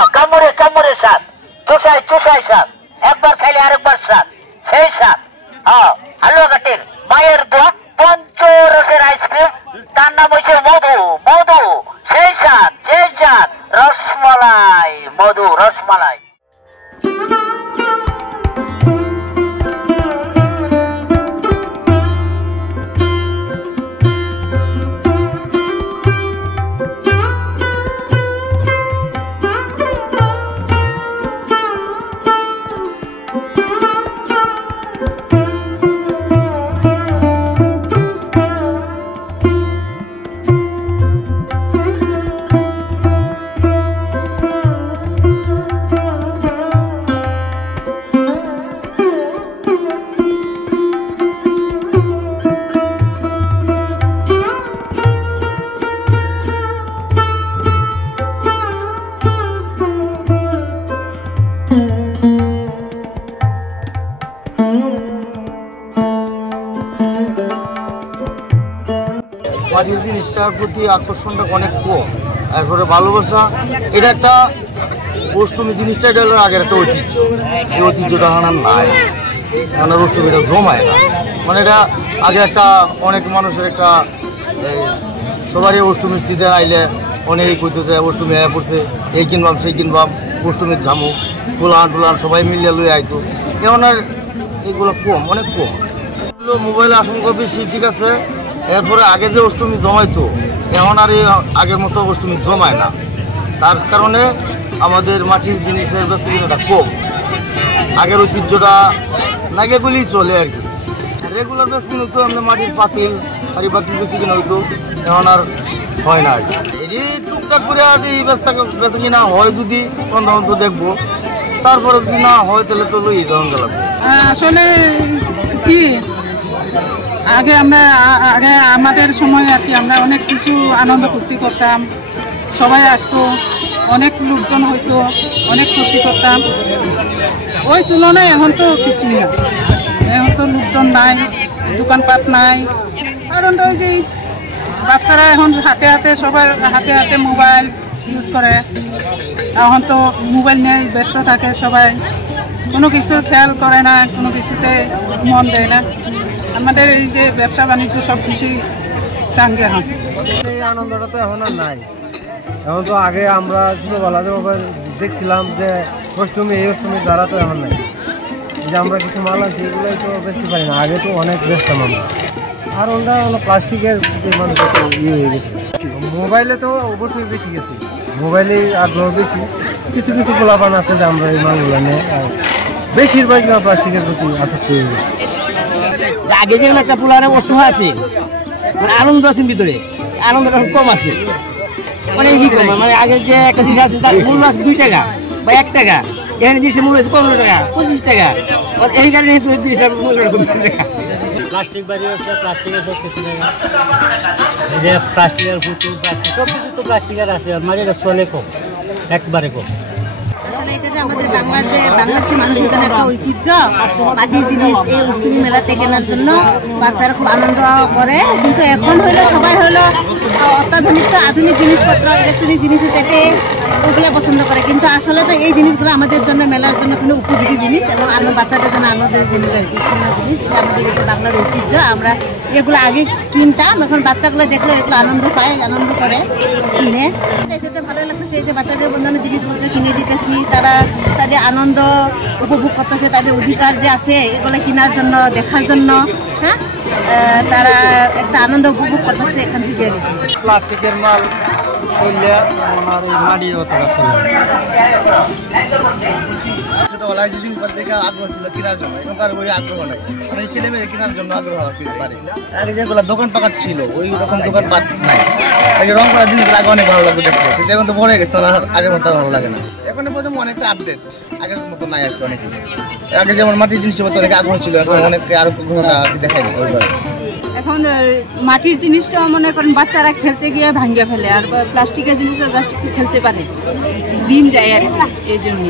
কামড়ে কামড়ে স্বাদ, চুষাই চুষাই স্বাদ, একবার খাইলে আরেকবার স্বাদ, সেই স্বাদ। হালুয়াঘাটের মায়ের দোয়া পঞ্চরসের আইসক্রিম, তার নাম হচ্ছে মধু। মধু সেই স্বাদ, সেই স্বাদ, রসমালাই, মধু রসমালাই। মাটির জিনিসটার প্রতি আকর্ষণটা অনেক কম, তারপরে ভালোবাসা, এটা একটা অষ্টমী জিনিসটা, এটা হলো আগের একটা ঐতিহ্য। এই ঐতিহ্যটা আমার নাই, আমার অষ্টমীটা জমায় না। মানে এটা আগে একটা অনেক মানুষের একটা সবারই অষ্টমীর সিজন আইলে অনেকেই কইতে যায় অষ্টমী আয়া পড়ছে, এই কিনবাম সেই কিনবাম, অষ্টমীর ঝামু টুলান টুলান সবাই মিলিয়ে লুয়ে আইতো। এখন আর এইগুলো কম, অনেক কম। মোবাইলে আশঙ্কা বেশি, ঠিক আছে। এরপরে আগে যে অষ্টমী জমাইতো, এখন আর এই আগের মতো অষ্টমী জমায় না। তার কারণে আমাদের মাটির জিনিসের বেশিটা কম, আগের ঐতিহ্যটা লাগে বলেই চলে আর কি। রেগুলার বেশ কিনে হইতো আমরা মাটির পাতিল, হাড়ি পাতিল বেশি কিনা হইতো, এখন আর হয় না আর কি। এই টুকটাক করে আর এই বেচা কিনা হয়, যদি সন্ধ্যা দেখবো, তারপরে যদি না হয় তাহলে তো লই যাওয়া গেল। আসলে কি আগে আমাদের সময় আর কি আমরা অনেক কিছু আনন্দ ফুর্তি করতাম, সবাই আসতো, অনেক লোকজন হইতো, অনেক ফুর্তি করতাম। ওই তুলনায় এখন তো কিছুই না, এখন তো লোকজন নাই, দোকানপাট নাই। কারণ ওই যে বাচ্চারা এখন হাতে হাতে, সবার হাতে হাতে মোবাইল ইউজ করে, এখন তো মোবাইল নিয়ে ব্যস্ত থাকে সবাই, কোনো কিছুর খেয়াল করে না, কোনো কিছুতে মন দেয় না। আমাদের এই যে ব্যবসা বাণিজ্য সব কিছুই চাঙ্গে এখন। এই আনন্দটা তো এখন আর নাই। এখন তো আগে আমরা ছোটোবেলাতে দেখছিলাম যে অষ্টমী, এই অষ্টমীর দ্বারা তো এখন নাই। যে আমরা কিছু মাল আছি এগুলোই তো বেচতে পারি না, আগে তো অনেক বেচতাম আমরা। আর ওটা হলো প্লাস্টিকের মানুষ ইয়ে হয়ে গেছে। মোবাইলে তো অবশ্যই বেশি গেছে, মোবাইলে আগ্রহ বেশি। কিছু কিছু গোলাপান আছে যে আমরা এই মালগুলো নেই, আর বেশিরভাগ না প্লাস্টিকের প্রতি আসক্তি হয়ে গেছে। আগে যেমন একটা পোলারে অসহায় আছে, মানে আনন্দ আছে ভিতরে, আনন্দটা কম আছে, মানে কি কম, মানে আগে যে একটা জিনিস আছে তার মূল্য আছে 2 টাকা বা 1 টাকা, এখানে জিনিসের মূল্য আছে 15 টাকা 25 টাকা। এই কারণে জিনিসটার মূল্যটা কমে গেছে। প্লাস্টিক বাড়ি হচ্ছে, প্লাস্টিকের সব কিছু নেই, এই যে প্লাস্টিকের পুতুল, প্লাস্টিক সব কিছু তো প্লাস্টিকের আছে, মানে এটা চলে কম, একবারে কম। আসলে এটা আমাদের বাংলাদেশের মানুষের জন্য একটা ঐতিহ্য, মাটির জিনিস। এই অষ্টমী মেলাতে কেনার জন্য বাচ্চারা খুব আনন্দ করে। কিন্তু এখন হইলো সবাই হলো অত্যাধুনিক, তো আধুনিক জিনিসপত্র, ইলেকট্রনিক জিনিসের চাইতে ওগুলো পছন্দ করে। কিন্তু আসলে তো এই জিনিসগুলো আমাদের জন্য, মেলার জন্য কোনো উপযোগী জিনিস, এবং আমরা বাচ্চাদের জন্য আনন্দের জিনিস আর কি, জিনিস। আমাদের এটা বাংলার ঐতিহ্য, আমরা এগুলো আগে কিনতাম, এখন বাচ্চাগুলো দেখলে এগুলো আনন্দ পায়, আনন্দ করে কিনে। সেটা ভালো লাগতেছে, এই যে বাচ্চাদের বন্ধনে জিনিসপত্র কিনে দিতেছি, তারা তাদের আনন্দ উপভোগ করতেছে, তাদের অধিকার যে আছে এগুলো কেনার জন্য, দেখার জন্য, হ্যাঁ, তারা একটা আনন্দ উপভোগ করতেছে এখান থেকে। প্লাস্টিকের মাল চললে আমার ওই মাটি অতটা চলে। ছোটবেলায় যে জিনিসপাতি দেখে আগ্রহ ছিল কেনার জন্য, এখনকার ওই আগ্রহ নাই, মানে ছেলে মেয়ে কেনার জন্য আগ্রহ পারে। আগে যেগুলো দোকানপাট ছিল ওই রকম দোকানপাট নাই। আগে রং করা জিনিসগুলো আগে অনেক ভালো লাগতো দেখতে, কিন্তু এখন তো বড় হয়ে গেছে, আগের মতো ভালো লাগে না। এখন প্রথমে অনেকটা আপডেট, আগের মতো নাই আর কি। অনেক আগে যেমন মাটির জিনিসের মতো অনেক আগ্রহ ছিল, এখন অনেক আরো দেখাই না ওইভাবে। এখন মাটির জিনিসটা মনে করেন বাচ্চারা খেলতে গিয়ে ভাঙিয়ে ফেলে, আর প্লাস্টিকের জিনিসটা জাস্ট একটু খেলতে পারে, দিন যায় আর এই জন্য।